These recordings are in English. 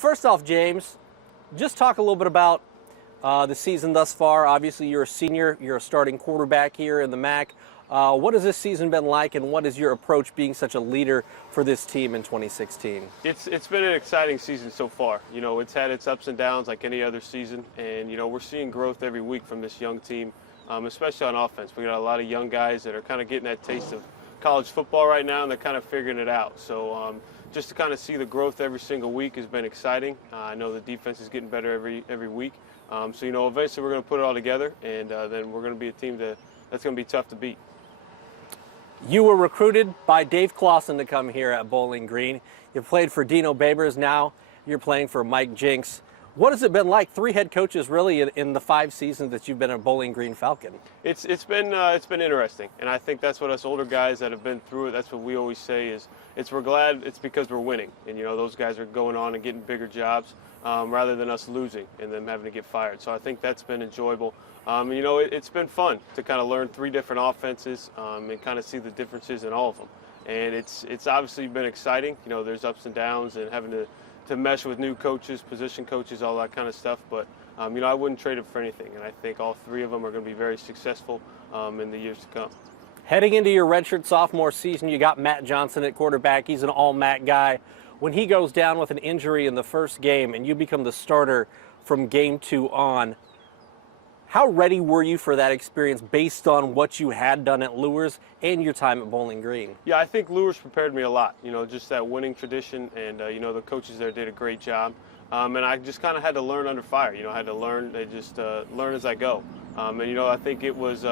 First off, James, just talk a little bit about the season thus far. Obviously, you're a senior. You're a starting quarterback here in the MAC. What has this season been like, and what is your approach being such a leader for this team in 2016? It's been an exciting season so far. It's had its ups and downs like any other season, and we're seeing growth every week from this young team, especially on offense. We got a lot of young guys that are kind of getting that taste of college football right now, and they're kind of figuring it out. So just to kind of see the growth every single week has been exciting. I know the defense is getting better every week. So eventually we're going to put it all together, and then we're going to be a team that's going to be tough to beat. You were recruited by Dave Clawson to come here at Bowling Green. You played for Dino Babers. Now you're playing for Mike Jinks. What has it been like? 3 head coaches really in the 5 seasons that you've been a Bowling Green Falcon. It's been interesting, and I think that's what us older guys that have been through it. That's what we always say is we're glad it's because we're winning, and those guys are going on and getting bigger jobs rather than us losing and them having to get fired. So I think that's been enjoyable. It's been fun to kind of learn 3 different offenses and kind of see the differences in all of them. And it's obviously been exciting. There's ups and downs and having to mesh with new coaches, position coaches, all that kind of stuff. But, I wouldn't trade it for anything. And I think all 3 of them are going to be very successful in the years to come. Heading into your redshirt sophomore season, you got Matt Johnson at quarterback. He's an all-MAC guy. When he goes down with an injury in the first game and you become the starter from game 2 on, how ready were you for that experience based on what you had done at Lures and your time at Bowling Green? Yeah, I think Lures prepared me a lot. Just that winning tradition, and the coaches there did a great job. And I just kind of had to learn under fire. I had to learn, learn as I go. And I think it was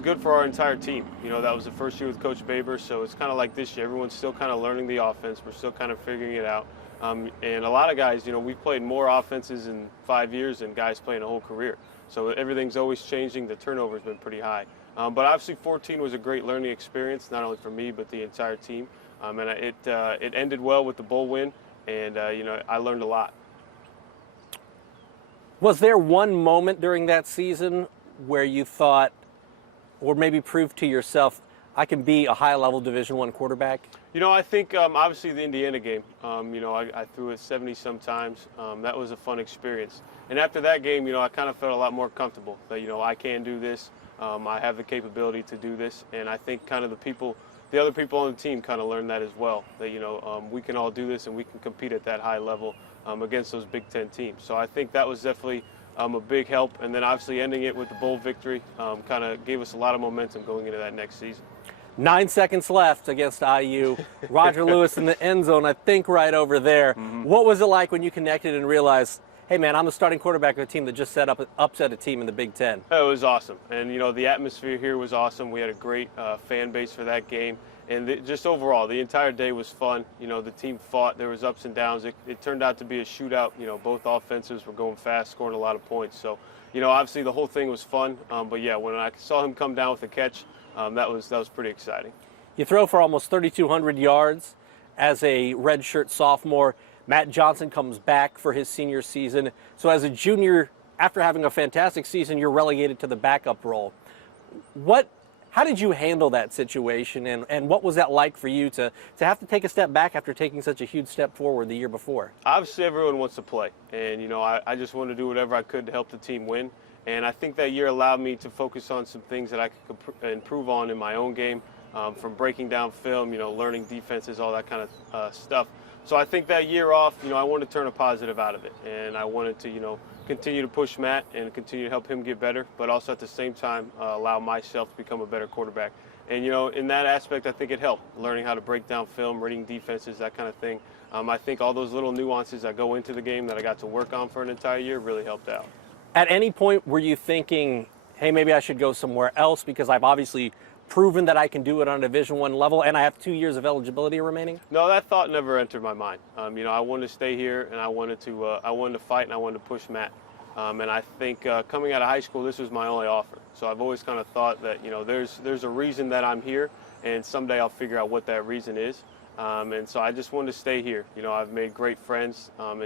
good for our entire team. That was the first year with Coach Baber, so it's kind of like this year. Everyone's still kind of learning the offense. We're still kind of figuring it out. And a lot of guys, we've played more offenses in 5 years than guys playing a whole career. So everything's always changing. The turnover's been pretty high. But obviously 14 was a great learning experience, not only for me, but the entire team. And it ended well with the bowl win, and I learned a lot. Was there one moment during that season where you thought, or maybe proved to yourself, I can be a high-level Division I quarterback? I think obviously the Indiana game, I threw it 70 sometimes. That was a fun experience. And after that game, I kind of felt a lot more comfortable that, I can do this. I have the capability to do this. And I think kind of the other people on the team kind of learned that as well, that, we can all do this and we can compete at that high level against those Big Ten teams. So I think that was definitely a big help. And then obviously ending it with the bowl victory kind of gave us a lot of momentum going into that next season. 9 seconds left against IU. Roger Lewis in the end zone, I think right over there. Mm-hmm. What was it like when you connected and realized, hey man, I'm the starting quarterback of a team that just upset a team in the Big Ten? It was awesome. And, the atmosphere here was awesome. We had a great fan base for that game. And just overall, the entire day was fun. The team fought. There was ups and downs. It turned out to be a shootout. Both offenses were going fast, scoring a lot of points. So, obviously the whole thing was fun. But, yeah, when I saw him come down with a catch, that was pretty exciting. You throw for almost 3,200 yards as a redshirt sophomore. Matt Johnson comes back for his senior season. So as a junior, after having a fantastic season, you're relegated to the backup role. How did you handle that situation, and what was that like for you to have to take a step back after taking such a huge step forward the year before? Obviously, everyone wants to play, and, I just wanted to do whatever I could to help the team win. And I think that year allowed me to focus on some things that I could improve on in my own game, from breaking down film, learning defenses, all that kind of stuff. So I think that year off, I wanted to turn a positive out of it. And I wanted to, continue to push Matt and continue to help him get better, but also at the same time allow myself to become a better quarterback. And, in that aspect, I think it helped, learning how to break down film, reading defenses, that kind of thing. I think all those little nuances that go into the game that I got to work on for an entire year really helped out. At any point, were you thinking, hey, maybe I should go somewhere else because I've obviously proven that I can do it on a Division I level and I have 2 years of eligibility remaining? No, that thought never entered my mind. I wanted to stay here, and I wanted to fight, and I wanted to push Matt. And I think coming out of high school, this was my only offer. So I've always kind of thought that, there's a reason that I'm here, and someday I'll figure out what that reason is. And so I just wanted to stay here. I've made great friends, and,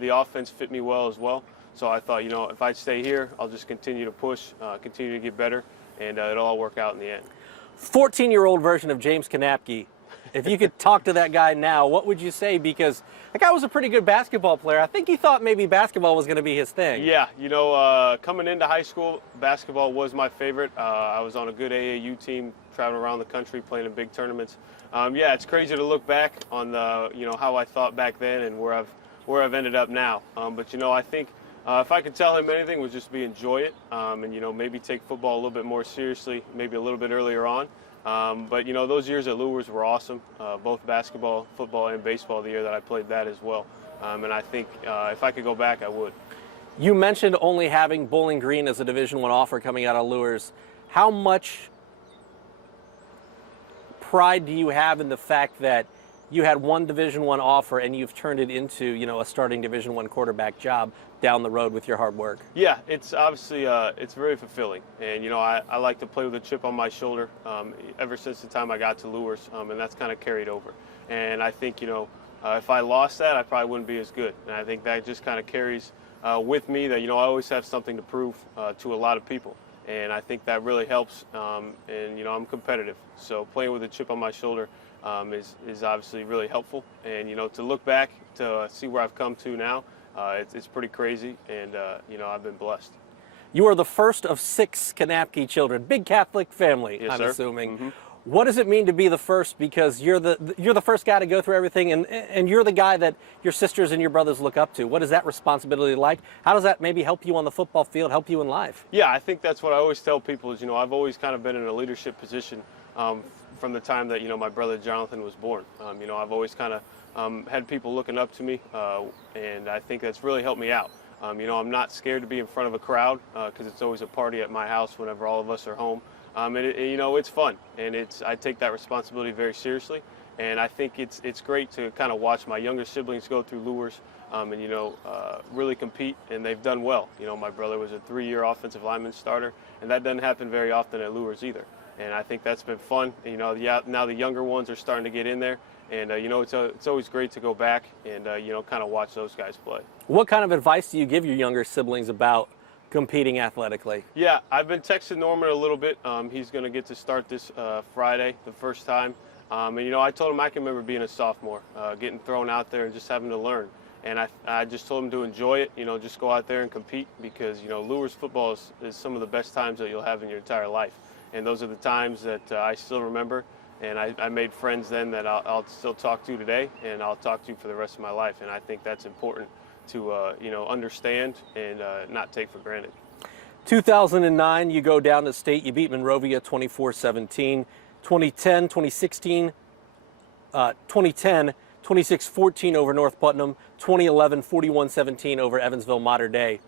the offense fit me well as well. So I thought, if I stay here, I'll just continue to push, continue to get better, and it'll all work out in the end. 14-year-old version of James Knapke If you could talk to that guy now, what would you say? Because that guy was a pretty good basketball player. I think he thought maybe basketball was going to be his thing. Yeah, coming into high school, basketball was my favorite. I was on a good AAU team, traveling around the country, playing in big tournaments. Yeah, it's crazy to look back on the, how I thought back then and where I've ended up now. But I think if I could tell him anything, would just be enjoy it, and maybe take football a little bit more seriously, maybe a little bit earlier on. But those years at Lures were awesome, both basketball, football, and baseball. The year that I played that as well, and I think if I could go back, I would. You mentioned only having Bowling Green as a Division I offer coming out of Lures. How much pride do you have in the fact that you had one Division I offer and you've turned it into, a starting Division I quarterback job down the road with your hard work? Yeah, it's obviously it's very fulfilling, and I like to play with a chip on my shoulder ever since the time I got to Lures, and that's kind of carried over. And I think if I lost that, I probably wouldn't be as good. And I think that just kind of carries with me that I always have something to prove to a lot of people. And I think that really helps, and I'm competitive. So playing with a chip on my shoulder is obviously really helpful. And to look back to see where I've come to now, it's pretty crazy. And I've been blessed. You are the first of 6 Knapke children, big Catholic family. Yes, I'm sir. assuming. Mm-hmm. What does it mean to be the first? Because you're the first guy to go through everything, and you're the guy that your sisters and your brothers look up to. What is that responsibility like? How does that maybe help you on the football field, help you in life? Yeah, I think that's what I always tell people is, I've always kind of been in a leadership position from the time that, my brother Jonathan was born. I've always kind of had people looking up to me, and I think that's really helped me out. I'm not scared to be in front of a crowd because it's always a party at my house whenever all of us are home. And it's fun, and I take that responsibility very seriously, and I think it's great to kind of watch my younger siblings go through Lures, and really compete, and they've done well. My brother was a 3-year offensive lineman starter, and that doesn't happen very often at Lures either. And I think that's been fun. And, now the younger ones are starting to get in there, and it's always great to go back and kind of watch those guys play. What kind of advice do you give your younger siblings about competing athletically? Yeah, I've been texting Norman a little bit. He's going to get to start this Friday, the first time. And I told him I can remember being a sophomore, getting thrown out there and just having to learn. And I just told him to enjoy it, just go out there and compete because, Lures football is some of the best times that you'll have in your entire life. And those are the times that I still remember. And I made friends then that I'll still talk to today, and I'll talk to for the rest of my life. And I think that's important to understand and not take for granted. 2009, you go down to state. You beat Monrovia 24-17. 2010, 2016, 2010, 26-14 over North Putnam. 2011, 41-17 over Evansville Mater Dei.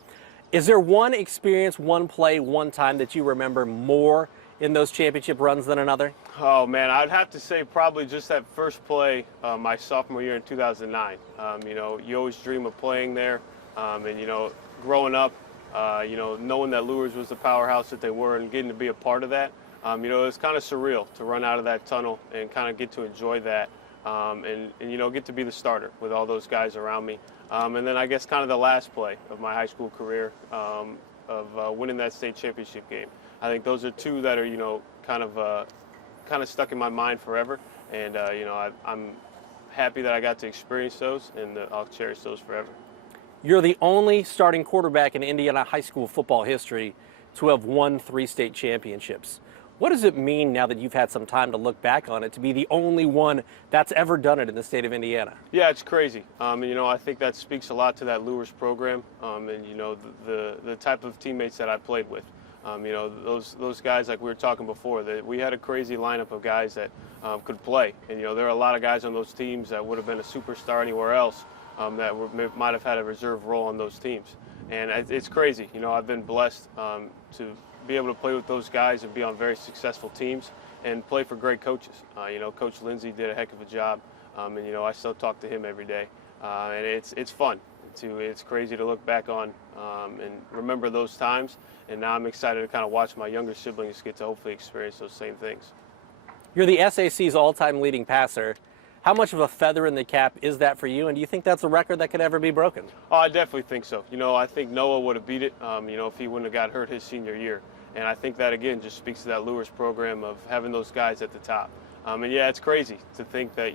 Is there one experience, one play, one time that you remember more in those championship runs than another? Oh man, I'd have to say probably just that first play my sophomore year in 2009. You always dream of playing there, and growing up, knowing that Lures was the powerhouse that they were and getting to be a part of that, it was kind of surreal to run out of that tunnel and kind of get to enjoy that, and get to be the starter with all those guys around me. And then I guess kind of the last play of my high school career of winning that state championship game. I think those are two that are, kind of stuck in my mind forever. And, I'm happy that I got to experience those, and I'll cherish those forever. You're the only starting quarterback in Indiana high school football history to have won 3 state championships. What does it mean now that you've had some time to look back on it to be the only one that's ever done it in the state of Indiana? Yeah, it's crazy. I think that speaks a lot to that Lures program, and the type of teammates that I played with. Those guys, like we were talking before, that we had a crazy lineup of guys that could play. And, there are a lot of guys on those teams that would have been a superstar anywhere else that might have had a reserve role on those teams. And it's crazy. I've been blessed to be able to play with those guys and be on very successful teams and play for great coaches. Coach Lindsay did a heck of a job, and, I still talk to him every day. And it's fun. It's crazy to look back on and remember those times. And now I'm excited to kind of watch my younger siblings get to hopefully experience those same things. You're the SAC's all-time leading passer. How much of a feather in the cap is that for you, and do you think that's a record that could ever be broken? Oh, I definitely think so. I think Noah would have beat it, if he wouldn't have got hurt his senior year. And I think that, again, just speaks to that Lures program of having those guys at the top. And yeah, it's crazy to think that,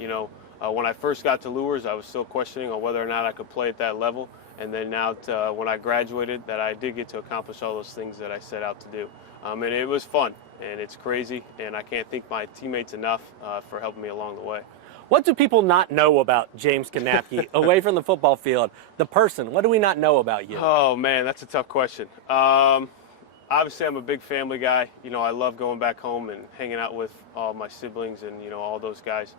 when I first got to Lures, I was still questioning on whether or not I could play at that level. And then now when I graduated, that I did get to accomplish all those things that I set out to do. And it was fun, and it's crazy, and I can't thank my teammates enough for helping me along the way. What do people not know about James Knapke away from the football field? The person, what do we not know about you? Oh, man, that's a tough question. Obviously, I'm a big family guy. I love going back home and hanging out with all my siblings and, all those guys.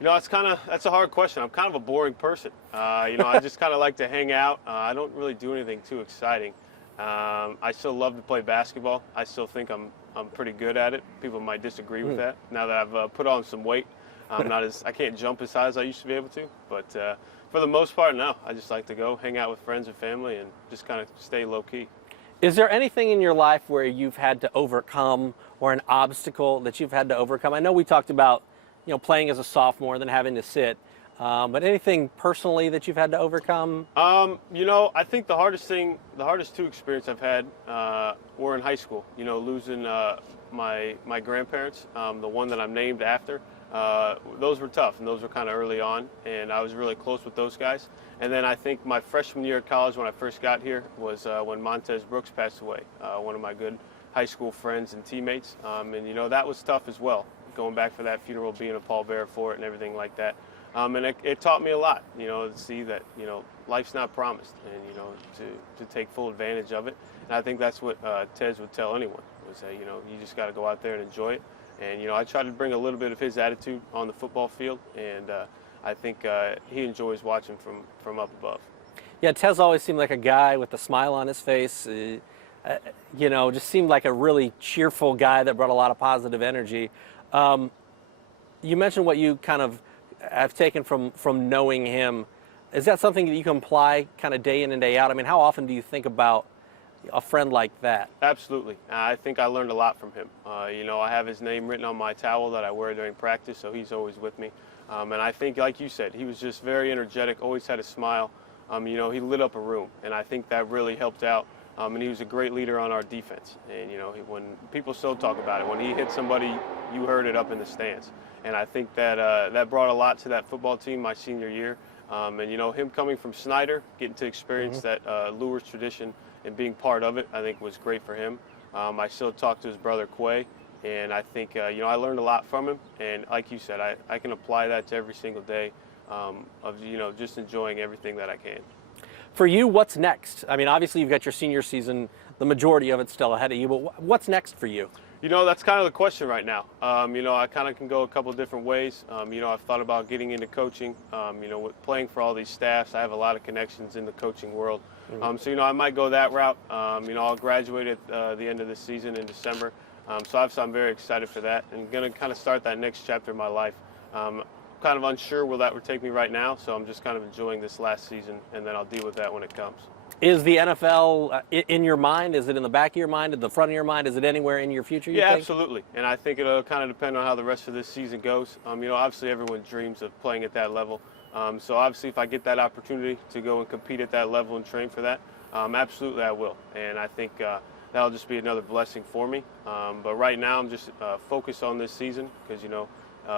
That's a hard question. I'm kind of a boring person. I just kind of like to hang out. I don't really do anything too exciting. I still love to play basketball. I still think I'm pretty good at it. People might disagree with that. Now that I've put on some weight, I can't jump as high as I used to be able to. But for the most part, no. I just like to go hang out with friends and family and just kind of stay low key. Is there anything in your life where you've had to overcome, or an obstacle that you've had to overcome? I know we talked about, playing as a sophomore, then having to sit. But anything personally that you've had to overcome? I think the hardest two experiences I've had were in high school. Losing my grandparents, the one that I'm named after. Those were tough, and those were kind of early on, and I was really close with those guys. And then I think my freshman year at college, when I first got here, was when Montez Brooks passed away, one of my good high school friends and teammates. And that was tough as well, going back for that funeral, being a pallbearer for it and everything like that. And it taught me a lot, to see that, life's not promised, and, to take full advantage of it. And I think that's what Tez would tell anyone, was that, you just got to go out there and enjoy it. And, I try to bring a little bit of his attitude on the football field, and I think he enjoys watching from up above. Yeah, Tez always seemed like a guy with a smile on his face. Just seemed like a really cheerful guy that brought a lot of positive energy. You mentioned what you kind of have taken from knowing him. Is that something that you can apply kind of day in and day out? I mean, how often do you think about a friend like that? Absolutely. I think I learned a lot from him. I have his name written on my towel that I wear during practice, so he's always with me. And I think, like you said, he was just very energetic, always had a smile. He lit up a room, and I think that really helped out. And he was a great leader on our defense. And, when people still talk about it, when he hit somebody, you heard it up in the stands. And I think that that brought a lot to that football team my senior year. And, him coming from Snyder, getting to experience that Lures tradition and being part of it, I think was great for him. I still talk to his brother, Quay, and I think, I learned a lot from him. And like you said, I can apply that to every single day of, just enjoying everything that I can. For you, what's next? I mean, obviously you've got your senior season, the majority of it still ahead of you, but what's next for you? That's kind of the question right now. I kind of can go a couple of different ways. I've thought about getting into coaching, with playing for all these staffs. I have a lot of connections in the coaching world. So, I might go that route. I'll graduate at the end of this season in December. So I'm very excited for that and going to kind of start that next chapter of my life. Kind of unsure where that would take me right now, so I'm just kind of enjoying this last season, and then I'll deal with that when it comes. Is the NFL in your mind? Is it in the back of your mind, in the front of your mind? Is it anywhere in your future, you think? Absolutely. And I think it'll kind of depend on how the rest of this season goes. Obviously everyone dreams of playing at that level. So obviously if I get that opportunity to go and compete at that level and train for that, absolutely I will. And I think that'll just be another blessing for me. But right now I'm just focused on this season because,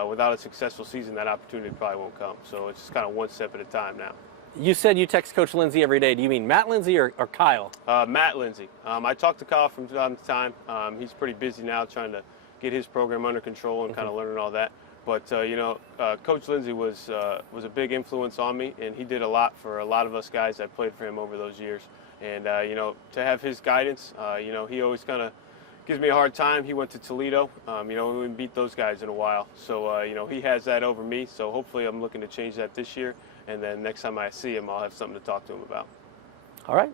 without a successful season, that opportunity probably won't come. So it's just kind of one step at a time now. You said you text Coach Lindsay every day. Do you mean Matt Lindsay or Kyle? Matt Lindsay. I talk to Kyle from time to time. He's pretty busy now trying to get his program under control and kind of learning all that. But, Coach Lindsay was a big influence on me, and he did a lot for a lot of us guys that played for him over those years. And, to have his guidance, he always kind of gives me a hard time. He went to Toledo. We didn't beat those guys in a while. So, he has that over me. So hopefully I'm looking to change that this year. And then next time I see him, I'll have something to talk to him about. All right.